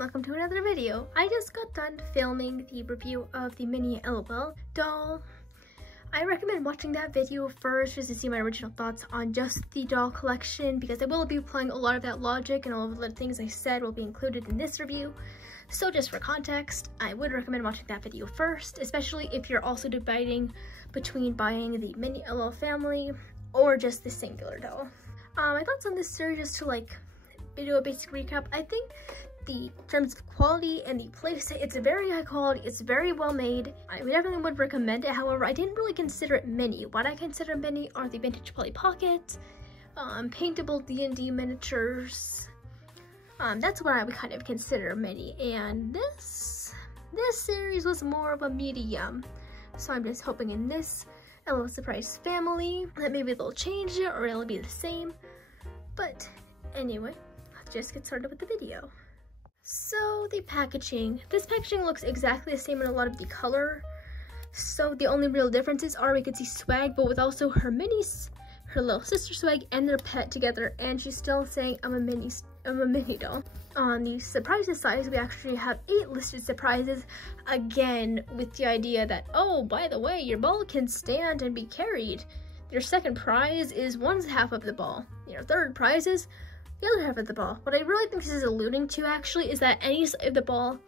welcome to another video. I just got done filming the review of the mini LOL doll. I recommend watching that video first just to see my original thoughts on just the doll collection, because I will be applying a lot of that logic and all of the things I said will be included in this review. So just for context, I would recommend watching that video first, especially if you're also debating between buying the mini LOL family or just the singular doll. My thoughts on this series, just to do a basic recap. I think in terms of quality and the playset, it's very high quality, it's very well made. I definitely would recommend it. However, I didn't really consider it mini. What I consider mini are the vintage Polly Pocket, paintable D&D miniatures. That's what I would kind of consider mini, and this series was more of a medium. So I'm just hoping in this LOL Surprise family that maybe they'll change it or it'll be the same. But anyway, let's just get started with the video. So the packaging. This packaging looks exactly the same in a lot of the color. So the only real differences are we could see swag, but with also her little sister swag and their pet together, and she's still saying I'm a mini doll. On the surprises side, we actually have 8 listed surprises, again with the idea that, oh, by the way, your ball can stand and be carried. Your second prize is one half of the ball. Your third prize is the other half of the ball. What I really think this is alluding to actually is that any side of the ball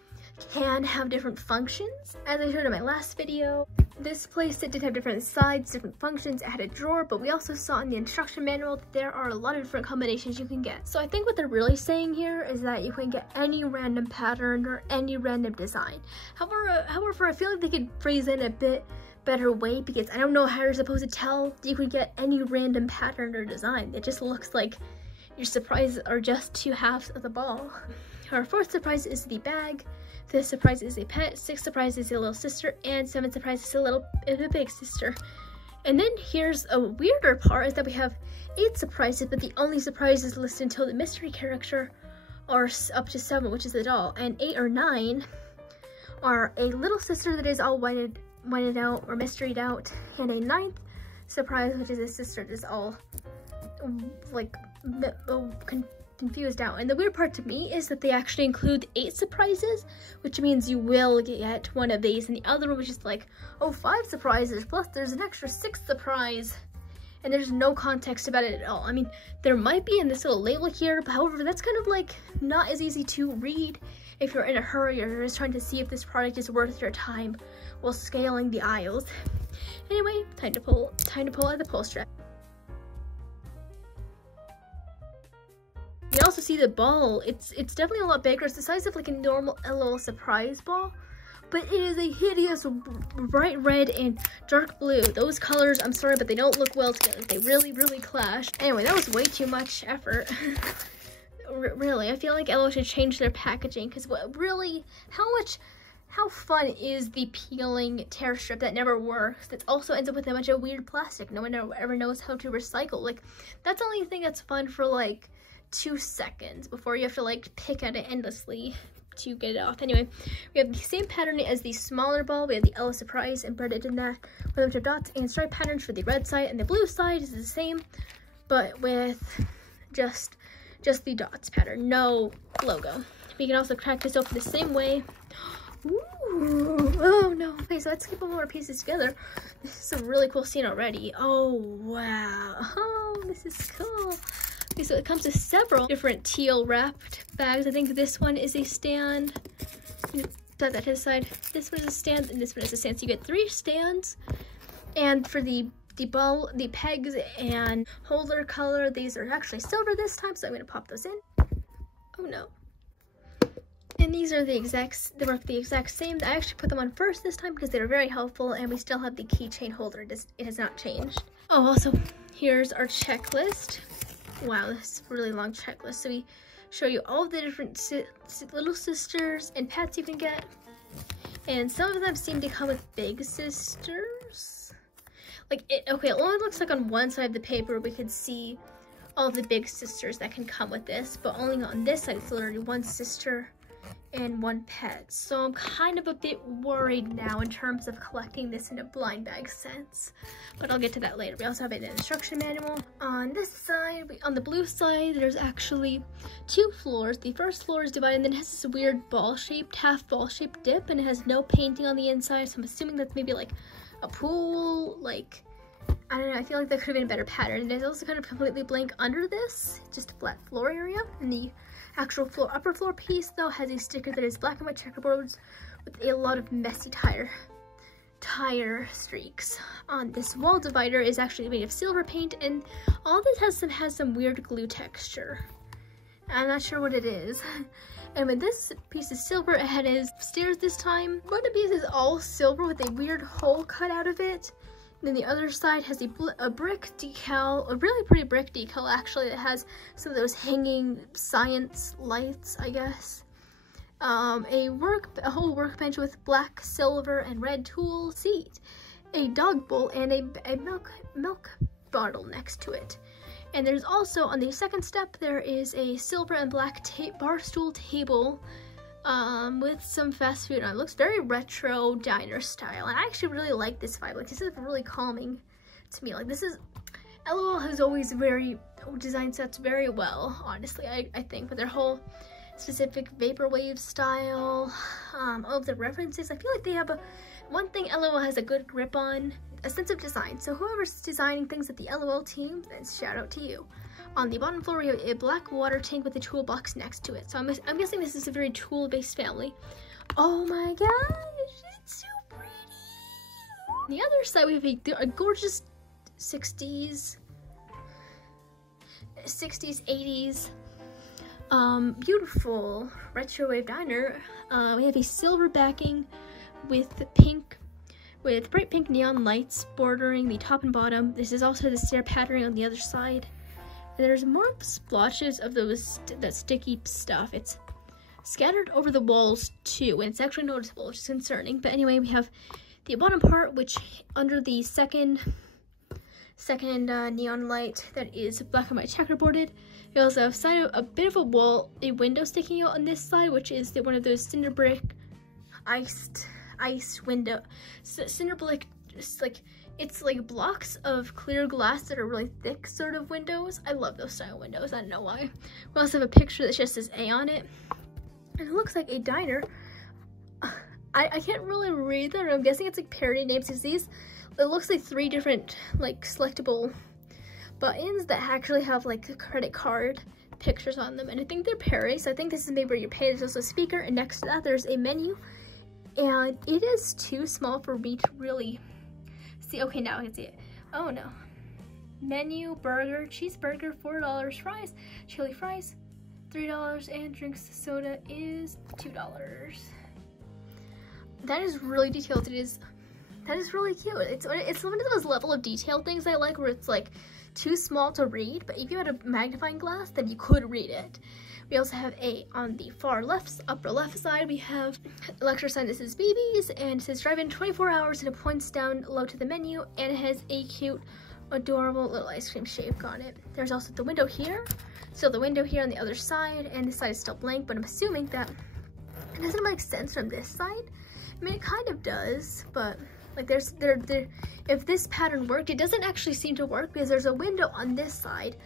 can have different functions. As I showed in my last video, this playset did have different sides, different functions. It had a drawer, but we also saw in the instruction manual that there are a lot of different combinations you can get. So I think what they're really saying here is that you can get any random pattern or any random design. However, I feel like they could phrase it in a bit better way, because I don't know how you're supposed to tell that you could get any random pattern or design. It just looks like your surprises are just 2 halves of the ball. Our 4th surprise is the bag. 5th surprise is a pet. 6th surprise is a little sister, and 7th surprise is a big sister. And then here's a weirder part, is that we have 8 surprises, but the only surprises listed until the mystery character are up to 7, which is the doll, and 8 or 9 are a little sister that is all whited out or mysteried out, and a 9th surprise, which is a sister that is all confused out. And the weird part to me is that they actually include 8 surprises, which means you will get one of these, and the other one was just like, oh, 5 surprises plus there's an extra 6th surprise, and there's no context about it at all. I mean, there might be in this little label here, but however, that's kind of not as easy to read if you're in a hurry or you're just trying to see if this product is worth your time while scaling the aisles. Anyway, time to pull out the pull strap. You can also see the ball. It's definitely a lot bigger. It's the size of a normal LOL surprise ball, but it is a hideous bright red and dark blue. Those colors, I'm sorry, but they don't look well together. They really, really clash. Anyway, that was way too much effort. Really, I feel like LOL should change their packaging, because how fun is the peeling tear strip that never works, that also ends up with a bunch of weird plastic no one ever knows how to recycle? That's the only thing that's fun for 2 seconds before you have to pick at it endlessly to get it off. Anyway, we have the same pattern as the smaller ball. We have the LOL Surprise embedded in that with a bunch of dots and stripe patterns for the red side, and the blue side is the same, but with just the dots pattern, no logo. We can also crack this open the same way. Ooh, oh no. Okay, so let's keep all our pieces together. This is a really cool scene already. Oh wow. Oh, this is cool. Okay, so it comes with several different teal wrapped bags. I think this one is a stand. Put that to the side. This one is a stand, and this one is a stand. So you get 3 stands. And for the ball, the pegs and holder color, these are actually silver this time, so I'm gonna pop those in. Oh no. And these are they work the exact same. I actually put them on first this time because they were very helpful, and we still have the keychain holder. It has not changed. Oh, also, here's our checklist. Wow, this is a really long checklist. So we show you all the different little sisters and pets you can get. And some of them seem to come with big sisters. Okay, it only looks like on one side of the paper we could see all the big sisters that can come with this, but only on this side it's literally one sister and 1 pet. So I'm kind of a bit worried now in terms of collecting this in a blind bag sense, but I'll get to that later. We also have an instruction manual. On this side, on the blue side, there's actually 2 floors. The first floor is divided and then it has this weird half ball shaped dip, and it has no painting on the inside, so I'm assuming that's maybe like a pool, like, I don't know, I feel like that could have been a better pattern. There's also kind of completely blank under this, just a flat floor area, and the actual upper floor piece though has a sticker that is black and white checkerboards with a lot of messy tire streaks. On this wall divider is actually made of silver paint, and all this has some weird glue texture. I'm not sure what it is. And when this piece is silver, it has stairs this time. One piece is all silver with a weird hole cut out of it. Then the other side has a brick decal, a really pretty brick decal actually, that has some of those hanging science lights, I guess. A whole workbench with black, silver, and red tool seat, a dog bowl, and a milk bottle next to it. And there's also, on the second step, there is a silver and black bar stool table with some fast food on. It looks very retro diner style, and I actually really like this vibe. Like, this is really calming to me. Like, this is, LOL has always designed sets very well, honestly, I think, with their whole specific vaporwave style, all of the references. I feel like they have one thing LOL has a good grip on, a sense of design. So whoever's designing things at the LOL team, then shout out to you. On the bottom floor, we have a black water tank with a toolbox next to it. So I'm guessing this is a very tool-based family. Oh my gosh, it's so pretty. On the other side, we have a gorgeous 60s, 80s, beautiful retrowave diner. We have a silver backing with bright pink neon lights bordering the top and bottom. This is also the stair patterning on the other side. And there's more splotches of that sticky stuff. It's scattered over the walls too, and it's actually noticeable, which is concerning. But anyway, we have the bottom part, which under the second neon light that is black and white checkerboarded. We also have a bit of a window sticking out on this side, which is one of those cinder brick ice window. Cinder brick, it's like blocks of clear glass that are really thick sort of windows. I love those style windows, I don't know why. We also have a picture that just says A on it. And it looks like a diner. I can't really read them. I'm guessing it's like parody names, because it looks like 3 different like selectable buttons that actually have like credit card pictures on them, and I think they're parodies. So I think this is maybe where you pay. There's also a speaker, and next to that there's a menu, and it is too small for me to really see. Okay, now I can see it. Oh no. Menu, burger, cheeseburger, $4, fries, chili fries, $3, and drinks soda is $2. That is really detailed. That is really cute. It's one of those level of detail things I like, where it's like too small to read, but if you had a magnifying glass, then you could read it. We also have on the upper left side, we have a lecture sign that says babies, and it says drive in 24 hours, and it points down low to the menu, and it has a cute, adorable little ice cream shape on it. There's also the window here. So the window here on the other side, and this side is still blank, but I'm assuming that it doesn't make sense from this side. I mean, it kind of does, but like if this pattern worked, it doesn't actually seem to work, because there's a window on this side,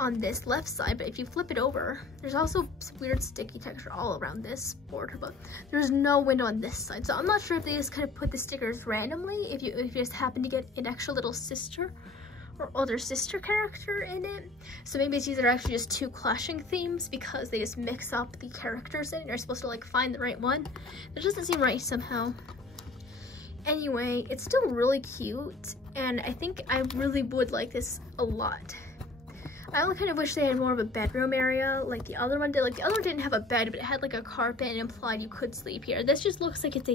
on this left side, but if you flip it over, there's also some weird sticky texture all around this border, but there's no window on this side. So I'm not sure if they just kind of put the stickers randomly, if you just happen to get an extra little sister or older sister character in it. So maybe these are actually just 2 clashing themes, because they just mix up the characters in it. You're supposed to like find the right one. It doesn't seem right somehow. Anyway, it's still really cute, and I think I really would like this a lot. I only kind of wish they had more of a bedroom area like the other one did. Like the other one didn't have a bed, but it had like a carpet and implied you could sleep here. This just looks like it's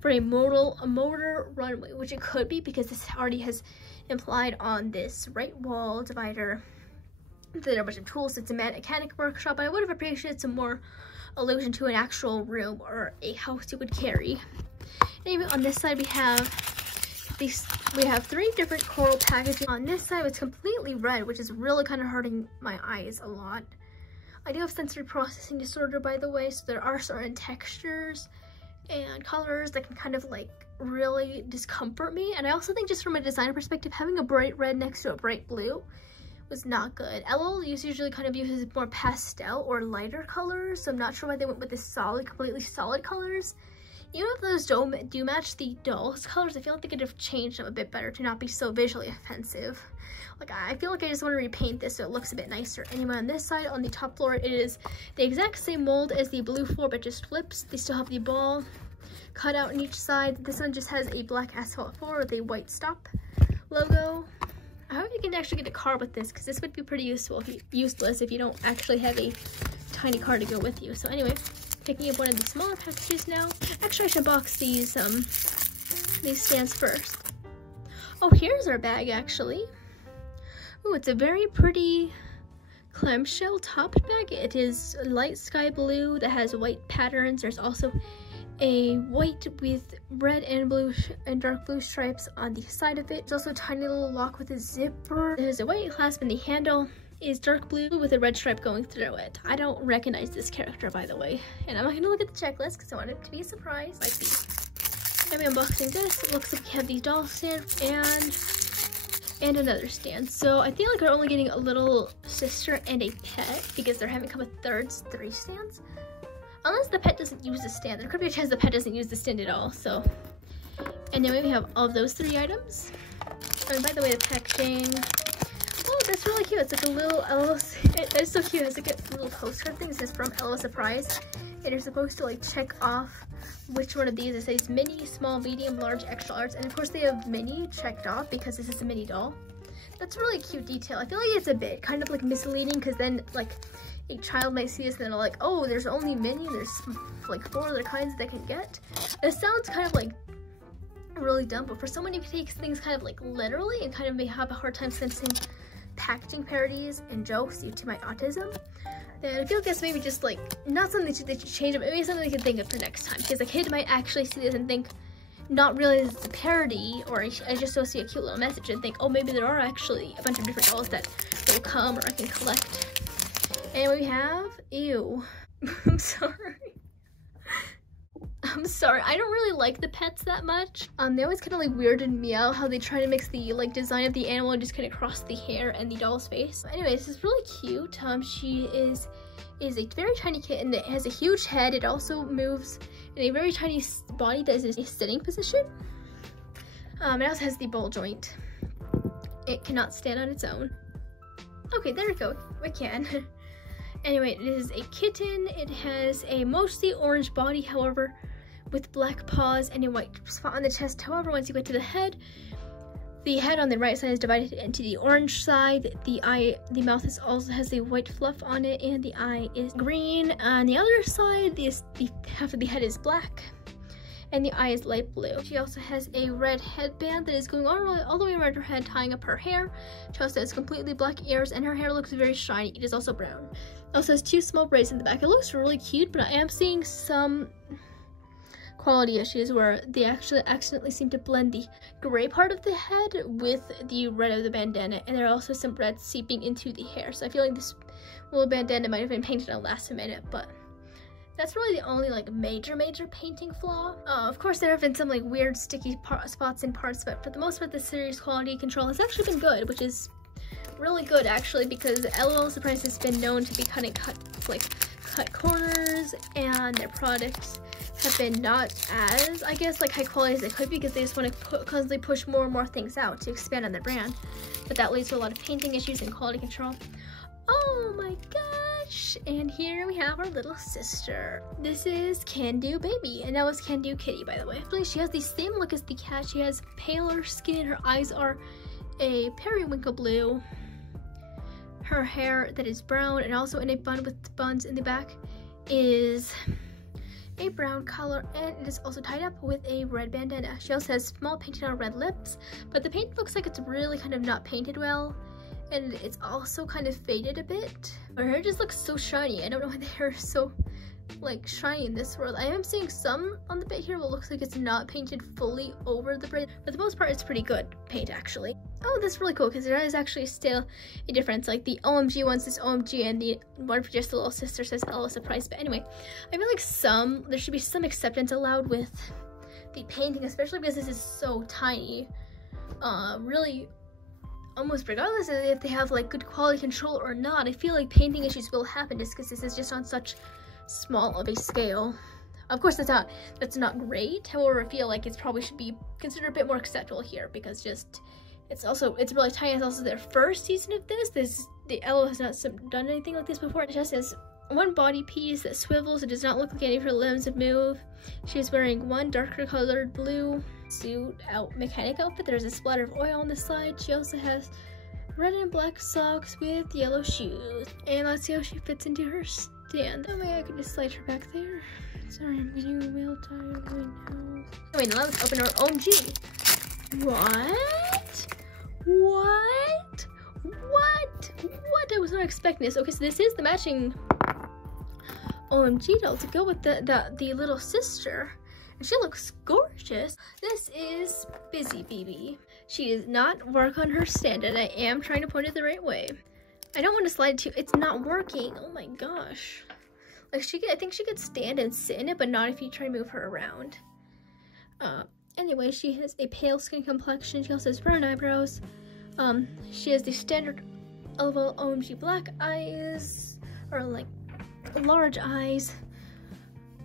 for a motor runway, which it could be, because this already has implied on this right wall divider that there are a bunch of tools. It's a mechanic workshop. I would have appreciated some more allusion to an actual room or a house you would carry. Anyway, on this side we have 3 different coral packaging. On this side it's completely red, which is really kind of hurting my eyes a lot. I do have sensory processing disorder, by the way, so there are certain textures and colors that can kind of like really discomfort me. And I also think just from a designer perspective, having a bright red next to a bright blue was not good. LL usually kind of uses more pastel or lighter colors, so I'm not sure why they went with this completely solid colors. Even if those do match the doll's colors, I feel like they could have changed them a bit better to not be so visually offensive. Like, I feel like I just want to repaint this so it looks a bit nicer. Anyway, on this side, on the top floor, it is the exact same mold as the blue floor, but just flips. They still have the ball cut out on each side. This one just has a black asphalt floor with a white stop logo. I hope you can actually get a car with this, because this would be pretty useless if you don't actually have a tiny car to go with you. So anyway, picking up one of the smaller packages now. Actually, I should box these stands first. Oh, here's our bag, actually. Oh, it's a very pretty clamshell topped bag. It is light sky blue that has white patterns. There's also a white with red and blue and dark blue stripes on the side of it. There's also a tiny little lock with a zipper. There's a white clasp, and the handle is dark blue with a red stripe going through it. I don't recognize this character, by the way. And I'm not gonna look at the checklist because I want it to be a surprise. Like these. I'm unboxing this. It looks like we have the doll stand and another stand. So I feel like we're only getting a little sister and a pet because they haven't come with three stands. Unless the pet doesn't use the stand. There could be a chance the pet doesn't use the stand at all, so. And then we have all of those 3 items. And by the way, the packaging. Oh, that's really cute. It's like a little it's so cute. It's like a little postcard thing. It says from LO Surprise. And you're supposed to like check off which one of these. It says mini, small, medium, large, extra large. And of course they have mini checked off because this is a mini doll. That's a really cute detail. I feel like it's a bit kind of like misleading, because then like a child might see this and they're like, oh, there's only mini, there's like 4 other kinds they can get. It sounds kind of like really dumb, but for someone who takes things kind of like literally and kind of may have a hard time sensing packaging parodies and jokes due to my autism, then I feel like that's maybe just like not something that you change, but maybe something they can think of for next time, because a kid might actually see this and think, not realize it's a parody, or I just so see a cute little message and think, oh, maybe there are actually a bunch of different dolls that will come or I can collect. And we have, ew, I'm sorry. I'm sorry, I don't really like the pets that much. They always kind of like weirded me out how they try to mix the like design of the animal and just kind of cross the hair and the doll's face. Anyway, this is really cute. She is a very tiny kitten that has a huge head. It also moves in a very tiny body that is in a sitting position. It also has the ball joint. It cannot stand on its own. Okay, there we go, I can. Anyway, it is a kitten. It has a mostly orange body, however, with black paws and a white spot on the chest. However, once you get to the head on the right side is divided into the orange side. The mouth also has a white fluff on it, and the eye is green. On the other side, the half of the head is black, and the eye is light blue. She also has a red headband that is going all the way around her head, tying up her hair. She also has completely black ears, and her hair looks very shiny. It is also brown. It also has 2 small braids in the back. It looks really cute, but I am seeing some quality issues where they actually accidentally seem to blend the gray part of the head with the red of the bandana, and there are also some red seeping into the hair. So I feel like this little bandana might have been painted on last minute, but that's really the only like major painting flaw. Of course, there have been some like weird sticky spots in parts, but for the most part, the series quality control has actually been good, which is really good actually, because LOL Surprise has been known to be cut corners, and their products have been not as, I guess, like high quality as they could be, because they just want to constantly push more and more things out to expand on their brand. But that leads to a lot of painting issues and quality control. Oh my gosh! And here we have our little sister. This is Can Do Baby, and that was Can Do Kitty, by the way. She has the same look as the cat. She has paler skin. Her eyes are a periwinkle blue. Her hair that is brown, and also in a bun with buns in the back, is a brown color, and it is also tied up with a red bandana. She also has small painted on red lips, but the paint looks like it's really kind of not painted well, and it's also kind of faded a bit. Her hair just looks so shiny. I don't know why the hair is so like shiny in this world. I am seeing some on the bit here but looks like it's not painted fully over the braid. For the most part, it's pretty good paint actually. Oh, that's really cool because there is actually still a difference. Like the OMG one says OMG and the one for just the little sister says LO surprise. But anyway, I feel like there should be some acceptance allowed with the painting, especially because this is so tiny. Really, almost regardless of if they have like good quality control or not, I feel like painting issues will happen just because this is just on such small of a scale. Of course, that's not great. However, I feel like it probably should be considered a bit more acceptable here because it's really tiny. It's also their first season of this. The LO has not done anything like this before. It just has one body piece that swivels. It does not look like any of her limbs move. She is wearing one darker colored blue mechanic outfit. There's a splatter of oil on the side. She also has red and black socks with yellow shoes. And let's see how she fits into her stand. Oh my god, I could just slide her back there. Sorry, I'm getting real tired right now. Anyway, now let's open our OMG. What? I was not expecting this. Okay, so this is the matching OMG doll to go with the little sister. And she looks gorgeous. This is Busy BB. She does not work on her stand, and I am trying to point it the right way. I don't want to slide to, it's not working. Oh my gosh. Like I think she could stand and sit in it, but not if you try to move her around. Anyway, she has a pale skin complexion. She also has brown eyebrows. She has the standard LOL OMG black eyes, or like large eyes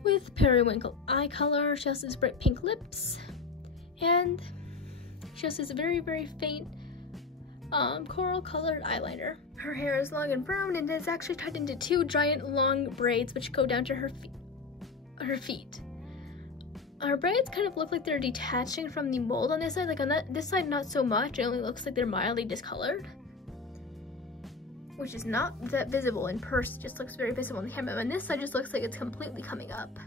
with periwinkle eye color. She also has bright pink lips, and she also has a very, very faint coral colored eyeliner. Her hair is long and brown and is actually tied into two giant long braids which go down to her feet. Her braids kind of look like they're detaching from the mold on this side. Like on this side, not so much. It only looks like they're mildly discolored, which is not that visible in person. It just looks very visible on the camera. And this side just looks like it's completely coming up,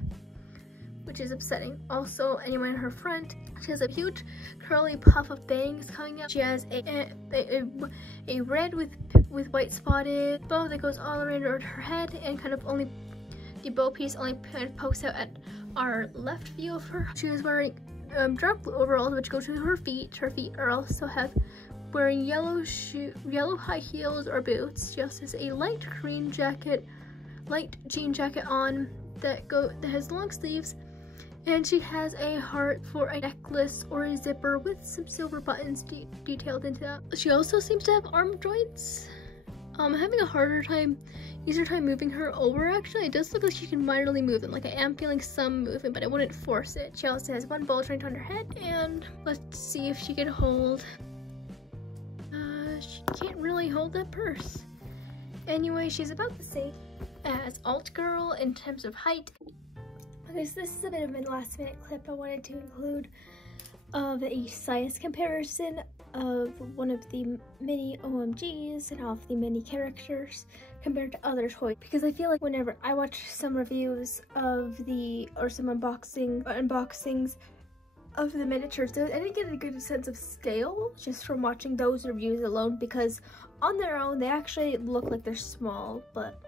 which is upsetting. Also, anyway, in her front, she has a huge curly puff of bangs coming up. She has a red with white spotted bow that goes all around her head, and kind of only the bow piece only kind of pokes out at our left view of her. She is wearing dark blue overalls which go to her feet. Her feet are also wearing yellow high heels or boots. She also has a light jean jacket on that has long sleeves, and she has a heart for a necklace or a zipper with some silver buttons detailed into that. She also seems to have arm joints. I'm having a easier time moving her over. Actually, it does look like she can minorly move them. Like I am feeling some movement, but I wouldn't force it. She also has one ball joint on her head, and let's see if she can hold. She can't really hold that purse. Anyway, she's about the same as Alt Girl in terms of height. Okay, so this is a bit of a last minute clip I wanted to include of a size comparison of one of the mini OMGs and all of the mini characters compared to other toys, because I feel like whenever I watch some reviews of some unboxings of the miniatures, I didn't get a good sense of scale just from watching those reviews alone, because on their own they actually look like they're small, but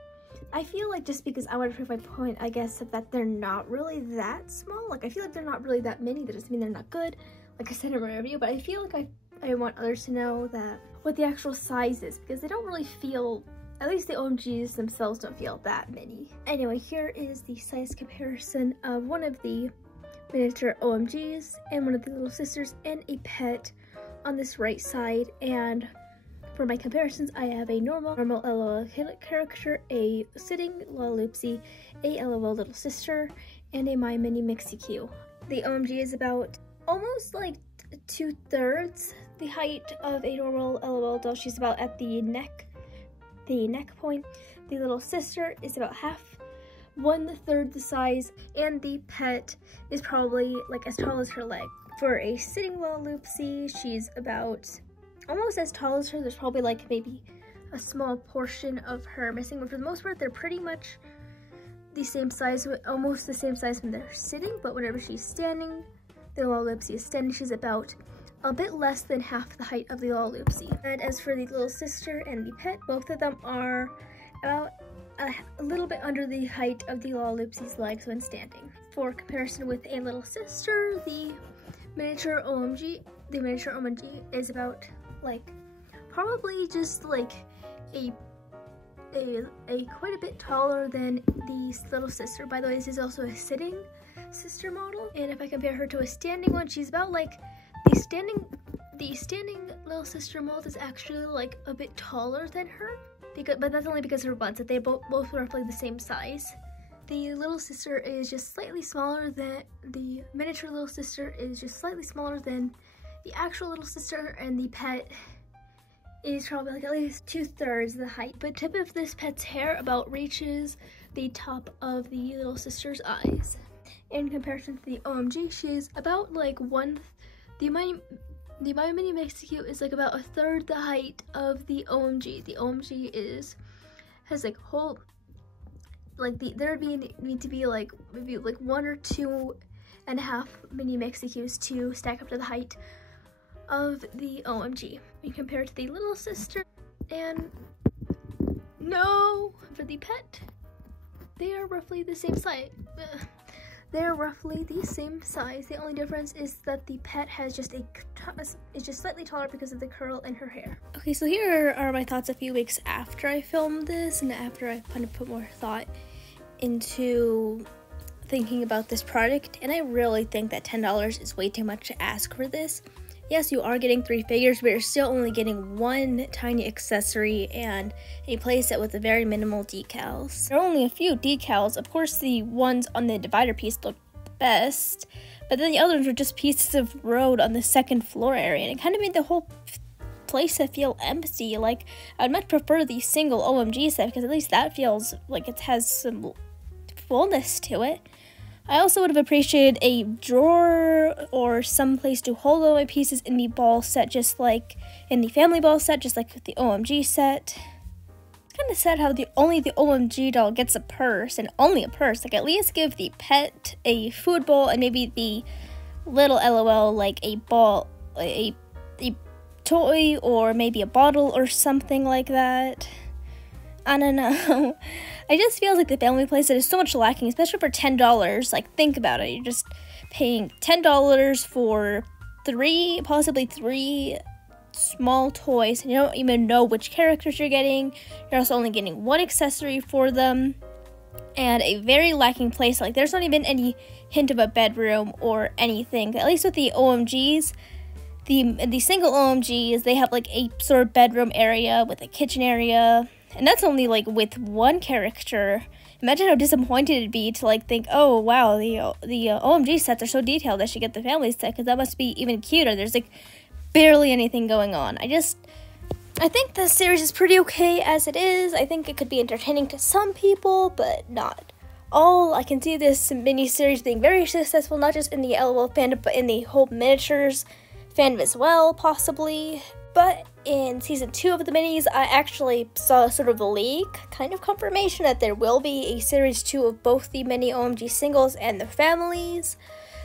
I feel like just because I want to prove my point, I guess, that they're not really that small. Like I feel like they're not really that many. That doesn't mean they're not good, like I said in my review, but I feel like I want others to know that what the actual size is, because they don't really feel, at least the OMGs themselves don't feel that many. Anyway, here is the size comparison of one of the miniature OMGs and one of the little sisters and a pet on this right side. And for my comparisons, I have a normal LOL character, a sitting Lluvia, a LOL little sister, and a My Mini Mixie Q. The OMG is about almost like 2/3 the height of a normal LOL doll. She's about at the neck point. The little sister is about 1/3 the size, and the pet is probably like as tall as her leg. For a sitting Lluvia, she's about almost as tall as her. There's probably like maybe a small portion of her missing, but for the most part they're pretty much the same size, almost the same size when they're sitting. But whenever she's standing, the Lluvia is standing, she's about a bit less than half the height of the Lluvia. And as for the little sister and the pet, both of them are about a little bit under the height of the Lollipsy's legs when standing. For comparison with a little sister, the miniature OMG is about like probably just like a quite a bit taller than the little sister. By the way, this is also a sitting sister model, and if I compare her to a standing one, she's about like the standing little sister mold is actually like a bit taller than her, but that's only because of her buns, that they both roughly the same size. The little sister is just slightly smaller than the miniature little sister is just slightly smaller than the actual little sister, and the pet is probably like at least 2/3 the height. But tip of this pet's hair about reaches the top of the little sister's eyes. In comparison to the OMG, she's about like the My Mini Mexicue is like about 1/3 the height of the OMG. The OMG has like whole, like there would need to be like maybe like 1 or 2.5 Mini Mexicues to stack up to the height of the OMG. We compare to the little sister, and no, for the pet, they are roughly the same size. They're roughly the same size. The only difference is that the pet has is just slightly taller because of the curl in her hair. Okay, so here are my thoughts a few weeks after I filmed this and after I kind of put more thought into thinking about this product, and I really think that $10 is way too much to ask for this. Yes, you are getting 3 figures, but you're still only getting 1 tiny accessory and a playset with a very minimal decals. There are only a few decals. Of course, the ones on the divider piece look the best, but then the others were just pieces of road on the 2nd floor area, and it kind of made the whole playset feel empty. Like, I'd much prefer the single OMG set, because at least that feels like it has some fullness to it. I also would have appreciated a drawer or some place to hold all my pieces in the ball set, just like in the family ball set, just like with the OMG set. It's kind of sad how only the OMG doll gets a purse, and only a purse. Like, at least give the pet a food bowl and maybe the little LOL like a ball, a toy, or maybe a bottle or something like that. I don't know. I just feel like the family playset is so much lacking, especially for $10. Like, think about it. You're just paying $10 for possibly three small toys, and you don't even know which characters you're getting. You're also only getting 1 accessory for them, and a very lacking playset. Like, there's not even any hint of a bedroom or anything. At least with the OMGs, the single OMGs, they have like a sort of bedroom area with a kitchen area. And that's only like with 1 character. Imagine how disappointed it'd be to like think, oh wow, the OMG sets are so detailed, I should get the family set, because that must be even cuter. There's like barely anything going on. I think the series is pretty okay as it is. I think it could be entertaining to some people, but not all. I can see this mini series being very successful, not just in the LOL fandom, but in the whole miniatures fandom as well, possibly. But in season 2 of the minis, I actually saw sort of a leak, kind of confirmation that there will be a series 2 of both the mini OMG singles and the families.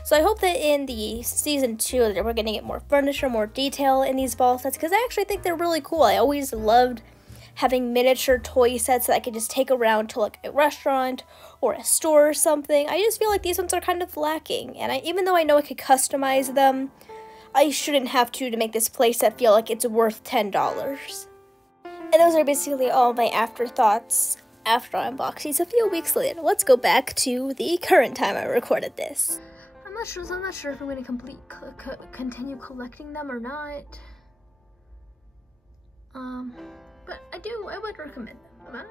So I hope that in the season 2 that we're going to get more furniture, more detail in these ball sets, because I actually think they're really cool. I always loved having miniature toy sets that I could just take around to like a restaurant or a store or something. I just feel like these ones are kind of lacking, and even though I know I could customize them, I shouldn't have to make this playset feel like it's worth $10. And those are basically all my afterthoughts after unboxing. A few weeks later, let's go back to the current time I recorded this. I'm not sure if I'm going to continue collecting them or not. But I would recommend them.